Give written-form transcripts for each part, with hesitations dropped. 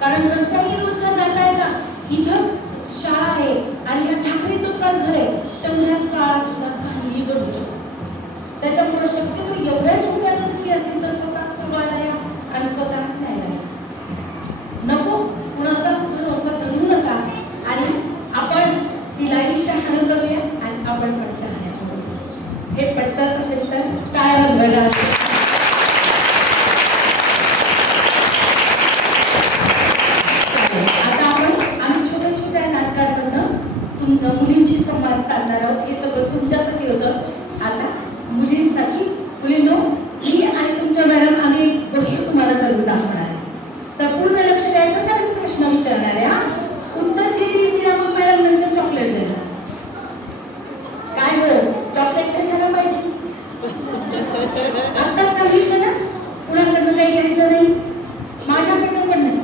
कारण रस्त्याही रोजच्या जाताय का इथं शाळा आहे आणि या ठाकरे चौकात घर आहे, तेवढ्याच काळात सुद्धा काही घडू शकतो. त्याच्यामुळे शक्यतो एवढ्या छोट्या जर मुली असतील तर स्वतः सांभाळायला या आणि स्वतःच न्यायला या. नको कुणाचा भरोसा धरू नका आणि आपण तिलाही शहाणं करूया आणि आपण पण शहाण्या करूया. हे पटत असेल तर काय म्हणलं असेल. आता आम्ही छोट्या छोट्या नाटकांमधनं तुमचं मुलींशी संवाद साधणार आहोत. हे सगळं तुमच्यासाठी होतं. आता मुलींसाठी मुलींनो मी आणि तुमच्या मॅडम आम्ही एक गोष्ट तुम्हाला करून दाखवणार आहे. तर पूर्ण लक्ष द्यायचं तर प्रश्न विचारणार आहे. उत्तर जे देतील आपण मॅडम नंतर चॉकलेट देणार. काय हो चॉकलेट कशाला पाहिजे? आत्ताच सांगितलं ना कुणाकडनं काही घ्यायचं नाही, माझ्याकडनं पण नाही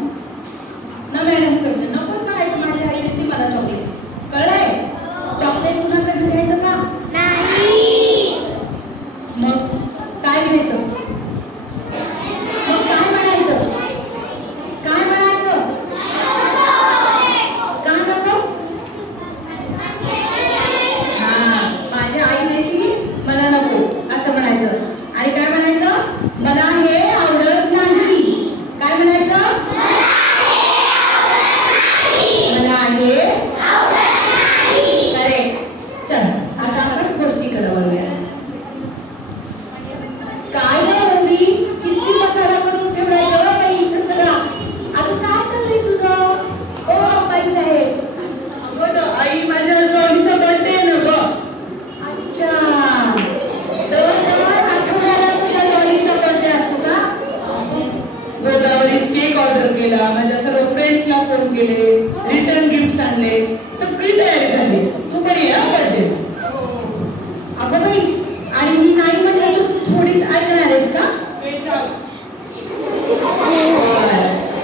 ना मॅडमकडनं. नकोच म्हणायचं माझ्या आई देते मला चॉकलेट. कळलंय? चॉकलेट कुणाकडनं घ्यायचं का? मग काय घ्यायचं? मग काय म्हणायचं? काय म्हणायचं? का नको? हा माझ्या आई देती मला नको असं म्हणायचं. आणि काय म्हणायचं? मला हे आवडत नाही. काय म्हणायचं? मला हे करेक्ट. चल आता आपण गोष्टीकडे वळूया. काय होती किती मसाला करून ठेवायचं बाई इथं सगळा. आता काय चाललंय तुझं? ओ बाई साहेब. अगं आई माझ्या डॉलीचा बर्थडे आहे ना गं. अच्छा तर आठवड्याला तुझ्या डॉलीचा बर्थडे असतो का? गोदावरीत केक ऑर्डर केला, माझ्या सर्व फ्रेंड्सला फोन केले, रिटर्न गिफ्ट आणले, सगळी तयारी झाली. तू पण ये बर्थडे. अगं बाई आणि मी नाही म्हटलं तर तू थोडीच ऐकणार आहेस का?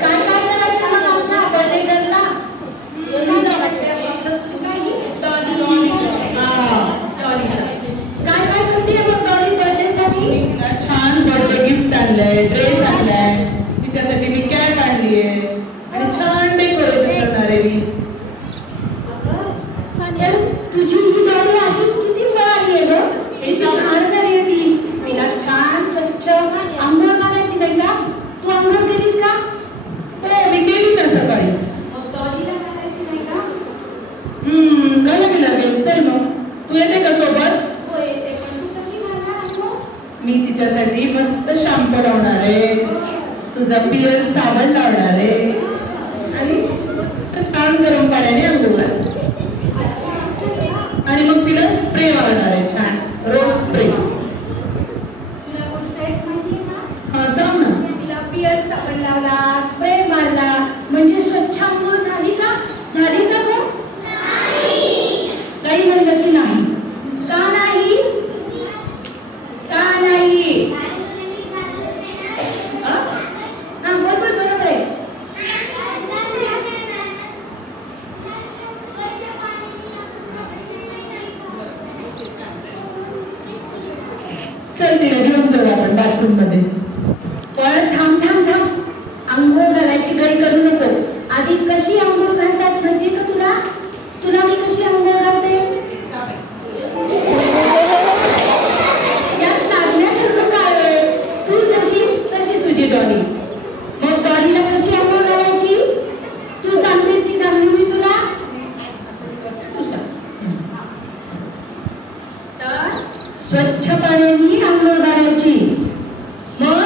काय काय करायचं मग आमच्या बर्थडे गर्लला? काय काय करते मग डॉली बर्थडे साठी? छान बर्थडे गिफ्ट आणलंय, ड्रेस आणलाय, तिच्यासाठी मी कॅप आणलीये आणि छान डेकोरेशन करणार आहे मी. तुझी ही डॉली अशीच किती मिळाली आहे गं? तिची घाणदारी आहे ती. तिला छान स्वच्छ आंघोळ घालायची नाही का? तू आंघोळ केलीस का? हो मी केली ना सकाळीच. मग डॉलीला घालायची नाही का? घालावी लागेल. चल मग तू येते का सोबत? हो येते. पण तू कशी घालणार आहे मग? मी तिच्यासाठी मस्त शॅम्पू लावणार आहे, तुझा पिअर साबण लावणार आहे आणि छान गरम पाण्याने अंघोळ घाल आणि मग तिला स्प्रे मारणार आहे छान रोज स्प्रे. तुला गोष्ट एक माहिती आहे का? हा सांग ना. तिला पिअर साबण लावला, स्प्रे मारला म्हणजे स्वच्छ अंघोळ झाली का? झाली का गं? काही म्हणलं की नाही. का नाही? का नाही? हा बरोबर आहे. चल तिला घेऊन जाऊ आपण बाथरूम मध्ये. पण थांब थांब थांब. अंघोळ घालायची घाई करू नको. आधी कशी अंघोळ घालतात माहिती का तुला? तुला मी कशी अंघोळ घालते? यात लागण्यासारखं काय आहे? तू जशी तशी तुझी डॉली. मग डॉलीला कशी अंघोळ घालायची? तू सांगतेस ती सांगली मी तुला? तर स्वच्छ पाण्याने अंघोळ घालायची. मग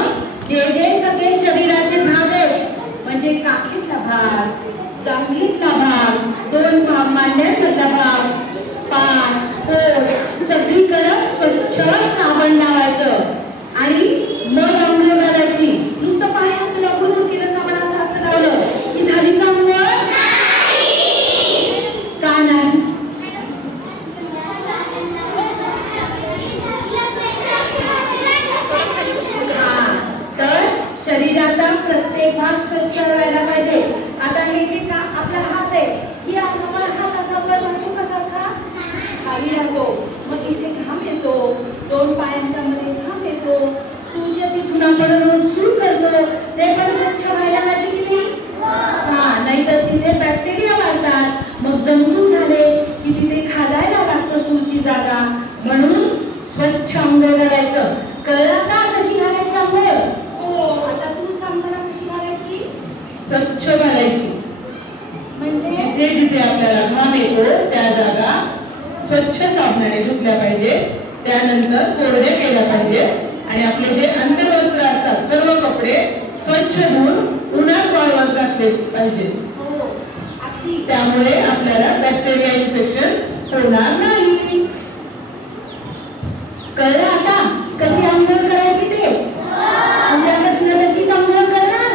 जे जे सगळे शरीराचे भाग आहेत म्हणजे काखीतला भाग, जांघीतला भाग, दोन मांड्यांमधला भाग, पाठ, पोट सगळीकडे स्वच्छ साबण लावायचं आणि मग अंघोळ घालायची. नुसतं पाण्यात तुला गुळगुळ केलं साबणाचा हात लावलं की झाली का अंघोळ? का नाही? तर शरीराचा प्रत्येक भाग स्वच्छ व्हायला पाहिजे. आता हे जे का आपला हात आहे, ही आपला हात असा वर राहतो का सारखा? खाली राहतो. झाल्यानंतर कोरडे केल्या पाहिजे आणि आपले जे अंत्यवस्त्र असतात सर्व कपडे स्वच्छ धुवून उन्हात वाळवत घातले पाहिजे. त्यामुळे आपल्याला बॅक्टेरिया इन्फेक्शन होणार नाही. कळलं आता कशी आंघोळ करायची ते? उद्यापासून तशीच आंघोळ करणार?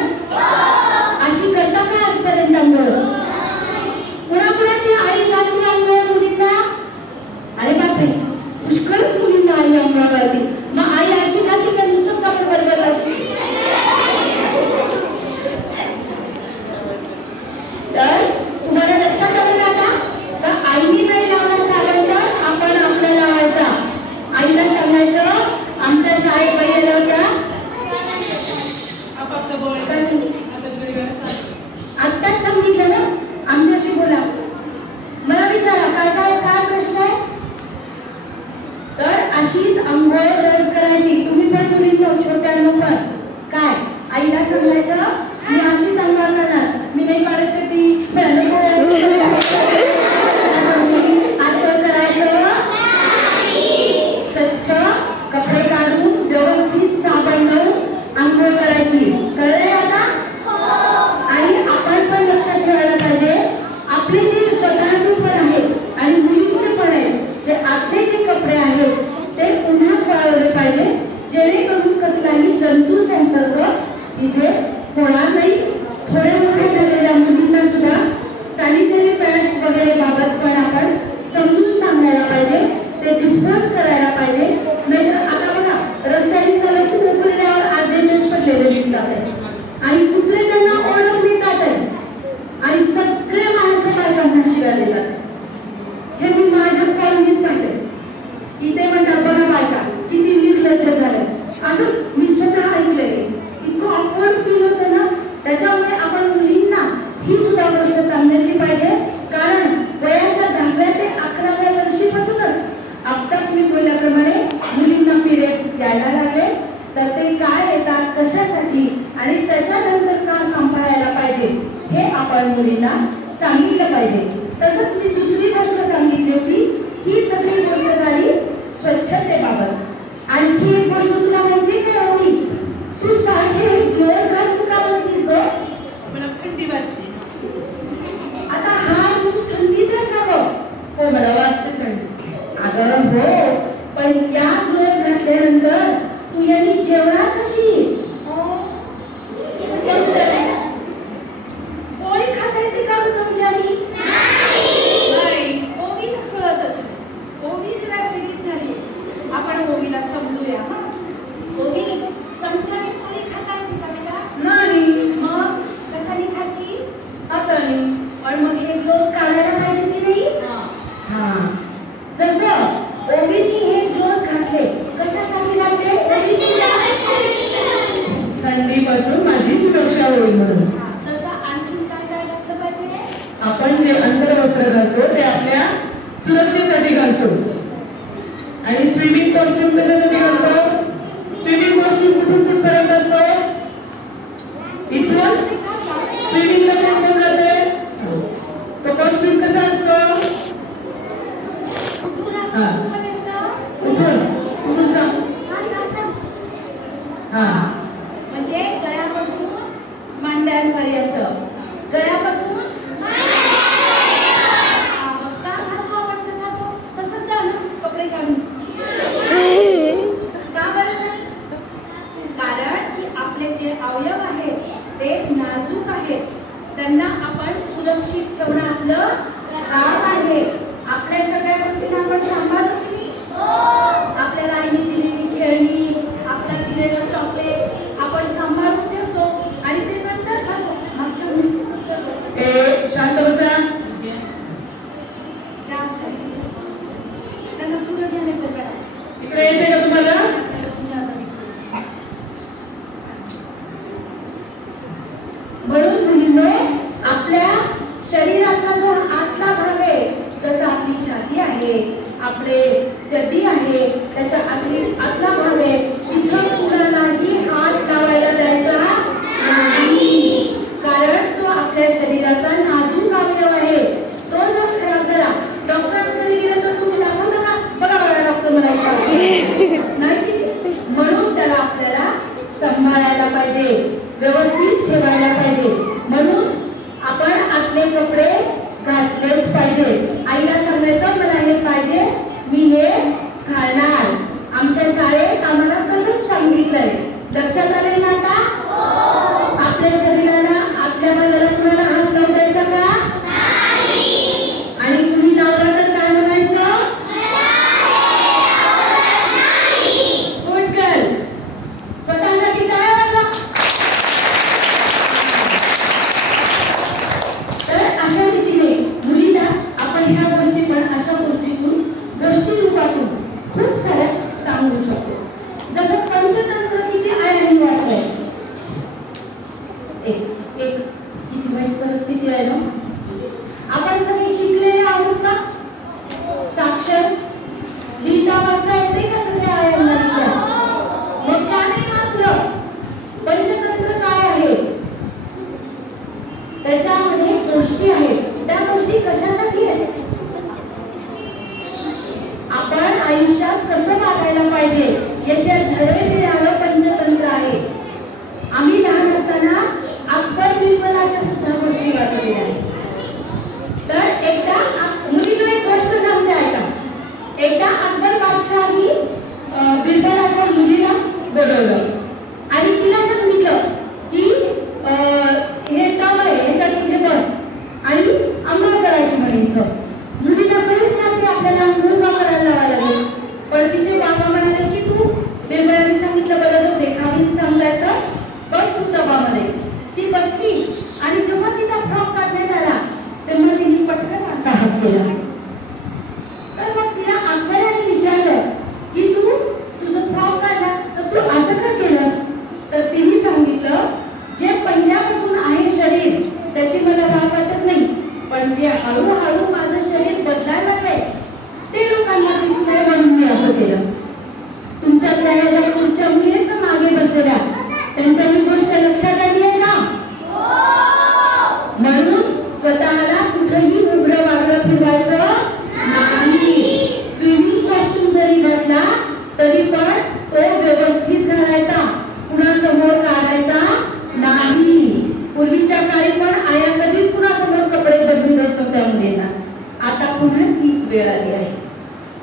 अशी करता का आजपर्यंत आंघोळ? कुणाकुणाची आई घातली आंघोळ मुलींना? अरे बापरे, पुष्कळ मुलींना आई आंघोळ घालते. मग आई अशी घातली का नुसतं चापड बरोबर लागते? तर तुम्हाला लक्षात आलं ना आता? तर आईने नाही लावला साबण तर आपण आपल्याला लावायचा. आईला सांगायचं आमच्या शाळेत पहिल्या होत्या आत्ताच सांगितलं ना, आमच्याशी बोला. मला विचारा काय प्रश्न आहे? तर अशीच आंघोळ रोज करायची. तुम्ही पण मुलींनो छोट्यांनो पण काय आईला सांगायचं मी अशीच आंघोळ करणार, मी नाही काढत चटी असं करायचं. स्वच्छ कपडे काढून व्यवस्थित साबण लावून आंघोळ करायची. कळलंय आता? आणि आपण पण लक्षात ठेवायला पाहिजे आपले जे स्वतःचे पण आहेत आणि मुलींचे पण आहेत जे आपले जे कपडे आहेत ते उन्हात वाळवले पाहिजे, जेणेकरून कसलाही जंतू संसर्ग इथे होणार नाही. थोड्या मोठ्या झालेल्या मुलींना सुद्धा सॅनिटरी पॅड्स वगैरे बाबत पण आपण समजून सांगायला पाहिजे, ते डिस्पोज करायला पाहिजे. नाहीतर आता बघा रस्त्याने चालत उकळल्यावर आधीच पडलेले दिसतात आणि कुठले त्यांना ओळख मिळतात आणि सगळे माणसं बायकांना शिव्या देतात. हे मी माझ्या कॉलनीत पाहिले. इथे म्हणतात बघा बायका किती निर्लज्ज झाल्या, असं मी स्वतः ऐकलंय. इतकं ऑकवर्ड फील होतं ना. त्याच्यामुळे आपण मुलींना ही सुद्धा गोष्ट सांगायची पाहिजे, कारण वयाच्या 10व्या ते 11व्या वर्षीपासूनच आत्ताच मी बोलल्याप्रमाणे मुलींना पिरियड्स यायला लागले. तर ते काय येतात, कशासाठी आणि त्याच्यानंतर का सांभाळायला पाहिजे हे आपण मुलींना सांगितलं पाहिजे. तसंच मी दुसरी गोष्ट सांगितली होती, ही सगळी गोष्ट झाली स्वच्छतेबाबत. आणखी एक गोष्ट तुला माहिती काय होती? तू सारखे ग्लोव्ह घालून का बसलीस गं? मला थंडी वाजते. आता हा थंडीच आहे का गं? हो मला वाजते थंडी. अगं हो, पण या ग्लोव्ह घातल्यानंतर तू यांनी जेवणार कशी? पोळी खाता येते का तुमच्यानी? ओवी कळतच ओवी जरा वेगळीच झाली. आपण ओवीला समजूया. ओवी चमच्याने पोळी खाता येते का बेटा? नाही. मग कशाने खायची? हाताने. पण मग हे ग्लोव्ह काढायला पाहिजे की नाही? हा, जसं ओवीनी हे ग्लोव्ह घातले कशासाठी घातले? थंडीपासून माझी सुरक्षा होईल म्हणून. तसं आणखी काय घातलं पाहिजे? आपण जे अंतर्वस्त्र घालतो ते आपल्या सुरक्षेसाठी घालतो. आणि स्विमिंग कॉस्ट्यूम कशासाठी घालतो? स्विमिंग कॉस्ट्यूम कुठून कुठपर्यंत असतो? इथून स्विमिंगला कोण जाते? तो कॉस्ट्यूम कसा असतो? हा कुठून सांग. हा म्हणजे गळ्यापासून मांड्यांपर्यंत. गळ्यापासून का घालतो आपण तसंच झालं कपडे घालून. का बरं? कारण की आपले जे अवयव आहेत ते नाजूक आहेत, त्यांना आपण सुरक्षित ठेवणं आपलं काम आहे. आपल्या सगळ्या गोष्टी आपण सांभाळतो की नाही? आपल्याला आईने दिलेली खेळणी, आपल्याला दिलेलं चॉकलेट आपण सांभाळून ठेवतो आणि ते नंतर खातो. मागच्या शांत बसा. त्यांना पुढे घेण्याचं करा. इकडे येते का तुम्हाला? म्हणून मुलींनो आपल्या शरीरातला जो आतला भाग आहे, जसं आपली छाती आहे, आपले चड्डी आहे, त्याच्या आतला भाग आहे, तिथं कुणालाही हात लावायला द्यायचा नाही. कारण तो आपल्या शरीराचा नाजूक अवयव आहे. तो जर खराब झाला, डॉक्टरांकडे गेला तर तुम्ही दाखवता का? बघा डॉक्टर मला पाहिजे, व्यवस्थित ठेवायला पाहिजे. म्हणून आपण आपले कपडे घातलेच पाहिजे. आईला सांगायचं मला हे पाहिजे, मी हे घालणार. आमच्या शाळेत आम्हाला कसं सांगितलंय, लक्षात आलंय ना आता? आपल्या शरीराला आपल्या बाळाला कुणाला हात लावून द्यायचा का? आणि कुणी लावला तर काय म्हणायचं? Good girl. स्वतःसाठी काय वागवा. तर अशा रीतीने मुलीला आपण ह्या गोष्टी पण अशा गोष्टीतून गोष्टी रूपातून खूप साऱ्या सांगू शकतो. जसं पंचतंत्र किती आयामी वाचलंय. एक किती वाईट परिस्थिती आहे ना. आपण सगळे शिकलेले आहोत ना, साक्षर लिहिता वाचता येते का सगळ्या आयांना? मग का नाही वाचलं? पंचतंत्र काय आहे? त्याच्यामध्ये गोष्टी आहेत. त्या गोष्टी कशासाठी आहेत? आपण आयुष्यात कसं वागायला पाहिजे याच्या धडे देणारं पंचतंत्र आहे. आम्ही लहान असताना अकबर बिरबलाच्या सुद्धा गोष्टी वाचलेल्या आहेत. तर एकदा मुलीला एक गोष्ट सांगते ऐका. एकदा अकबर बादशहानी बिरबलाच्या मुलीला बोलवलं आणि तिला सांगितलं की हे काम आहे, ह्याच्यात इथे बस आणि अंघोळ करायची म्हणे. इथं मुलीला कळत ना की आपल्याला अंघोळ का करायला लावायला लागेल. पण तिचे बाबा म्हणाले की तू बिरबलाने सांगितलं बरं जो देखावीन सांगताय तर बस तू डबामध्ये. ती बसली आणि जेव्हा तिचा फ्रॉक काढण्यात आला तेव्हा तिने पटकन असा हात केला. तर मग तिला अकबराने विचारलं की तू तुझं फ्रॉक काढला तर तू असं का केलंस? तर तिने सांगितलं जे पहिल्यापासून आहे शरीर त्याची मला वाट वाटत नाही, पण जे हळूहळू माझं शरीर बदलायला लागलंय ते लोकांना दिसत आहे म्हणून मी असं केलं. तुमच्यातल्या ह्या ज्या पुढच्या मुली आहेत ना मागे बसलेल्या, त्यांच्या ही गोष्ट लक्षात आली आहे ना? म्हणून स्वतःला कुठेही उघडं वागडं फिरवायचं नाही. स्विमिंग कॉस्ट्युम जरी घातला तरी पण तो व्यवस्थित घालायचा, कुणासमोर काढायचा नाही. पूर्वीच्या काळी पण आया कधीच कुणासमोर कपडे बदलू देत नव्हत्या मुलींना. आता पुन्हा तीच वेळ आली आहे.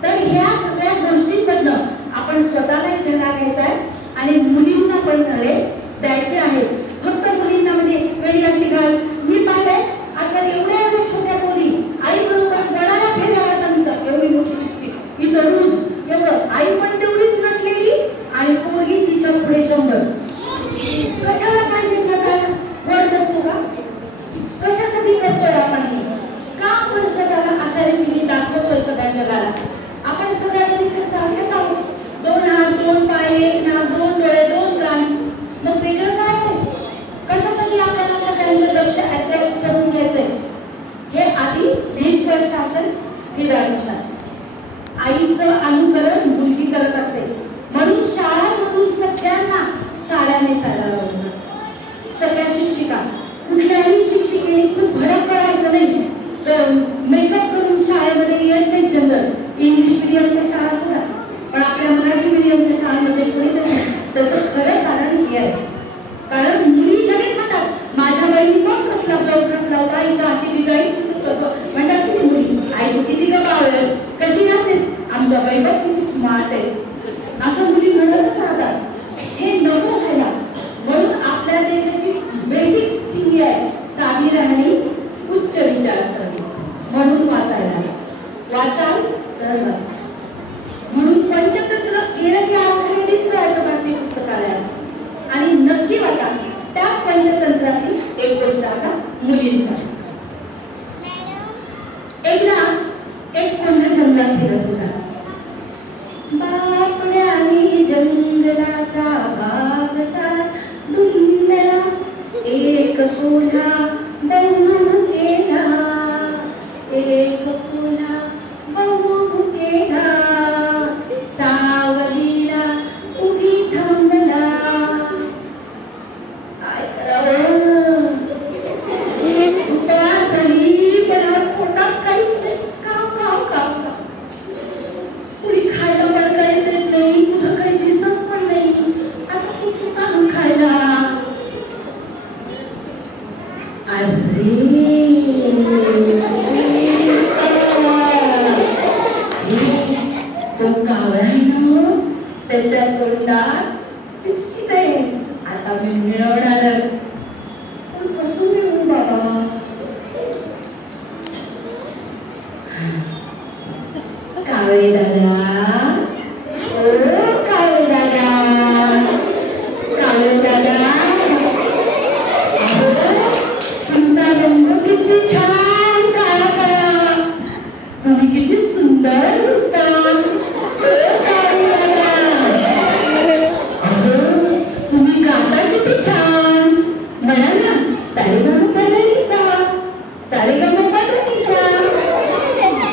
तर ह्या सगळ्या गोष्टींमधनं आपण स्वतःला धडा घ्यायचा आहे आणि मुलींना पण धडे द्यायचे आहेत. फक्त मुलींना म्हणजे वेळी अशी घाल. मी पाहिलंय आता एवढ्या छोट्या मुली आई बरोबर वडाला फेरायला सांगतात. एवढी मोठी दिसते इथं रोज एवढं, आई पण तेवढीच नटलेली आणि पोरगी तिच्या पुढे 100. कशाला पाहिजे स्वतःला वर नको का? कशासाठी करतोय आपण हे? का आपण स्वतःला अशा रीतीने दाखवतोय सगळ्या जगाला? आपण सगळ्यांनी तर सारखेच आहोत. 2 हात 2 पाय 1 नाक 2 डोळे 2 कान. मग वेगळं काय आहे? कशासाठी आपल्याला सगळ्यांचं लक्ष अट्रॅक्ट करून घ्यायचंय? हे आधी देशभर शासन, विराट शासन. आईचं अनुकरण मुलगी करत असते. म्हणून शाळांमधून सगळ्यांना साड्या नेसायला लावतात. सगळ्या शिक्षिका, कुठल्याही शिक्षिकेने खूप भडक करायचं नाही. तर मेकअप करून शाळेमध्ये येत नाही. जनरल इंग्लिश मिडियमच्या शाळा सुद्धा, पण आपल्या मराठी मिडियमच्या शाळांमध्ये कोणी नाही. त्याचं खरं कारण हे आहे, कारण मुली लगेच म्हणतात माझ्या बहिणी पण कसला ब्लाऊज घातला होता, इथं अशी डिझाईन कसं म्हणतात की मुली. आई तू किती गबाळ कशी घालतेस, आमच्या बाई बघ किती स्मार्ट आहे, असं मुली म्हणतच राहतात. हे नको व्हायला. म्हणून आपल्या देशाची बेसिक थिंग आहे साधी राहणी, उच्च विचारसरणी. म्हणून वाचायला वाचाल तर म्हणून पंचतंत्र गेलं की खरेदीच करायचं भारतीय पुस्तकालयात आणि नक्की वाचा. त्या पंचतंत्रातली एक गोष्ट आता मुलींसाठी. एकदा एक कोंढा जंगलात फिरत होता. बापड्याने जंगलाचा बागचा धुंडला, एक कोल्हा बहु केला, एक कोल्हा बहु केला, सावलीला उभी थांबला. काय करावं? झाली पण पोटात काही काम कुणी खायला पण काही देत नाही, कुठं काही दिसत पण नाही. आता कुठून आणून खायला? त्याच्या तोंडात बिस्किट आहे. आता मी मिळवणारच, पण कसं मिळवू बाबा? कावळे दादा, ओ कावळे दादा, कावळे दादा, तुमचा रंग किती छान काळा काळा, तुम्ही किती सुंदर दिसता. तुम्ही गाता किती छान, म्हणा ना सारेगमपधनिसा, सारेगमपधनिसा.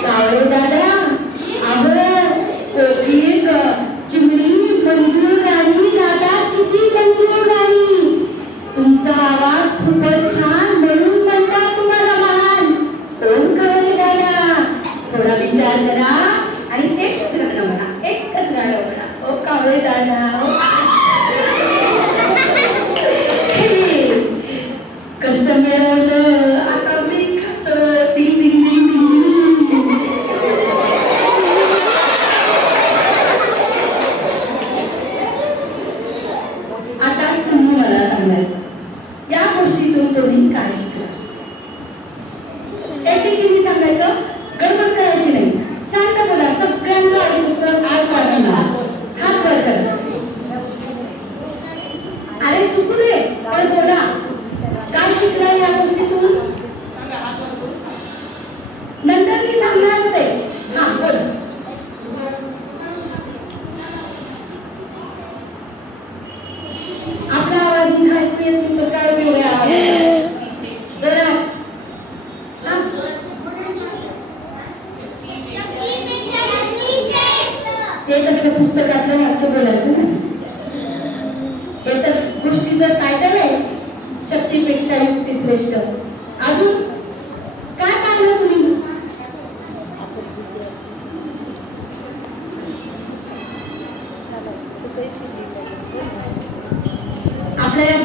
कावळे दादा, कोकिल, चिमणी, मंजूळ गाणी गातात, किती मंजूळ गाणी. तुमचा आवाज खूपच छान, म्हणून म्हणतात तुम्हाला महान. कोण कावळे दादा? थोडा विचार करा आणि एकच गाणं म्हणा, एकच गाणं म्हणा. ओ कावळे दादा, कसं मिळवलं आता मी खातो. डिंग डिंग डिंग डिंग. आता तुम्ही मला सांगायचं, या गोष्टीतून तुम्ही काय शिकला? एकेकीने सांगायचं, गडबड करायची नाही, शांत बोला. सगळ्यांचा आधी हात वर करा. अरे चुकू दे पण बोला, काय शिकला या गोष्टीतून? नंतर मी सांगणार होते. हा बोल. आपला आवाज ऐकू येत नाही तर काय बरं. ते तसलं पुस्तकातलं वाक्य बोलायचं ना. हे तर गोष्टीचं टायटल आहे, शक्तीपेक्षा युक्ती श्रेष्ठ. अजून काय पाहिलं तुम्ही? आपल्या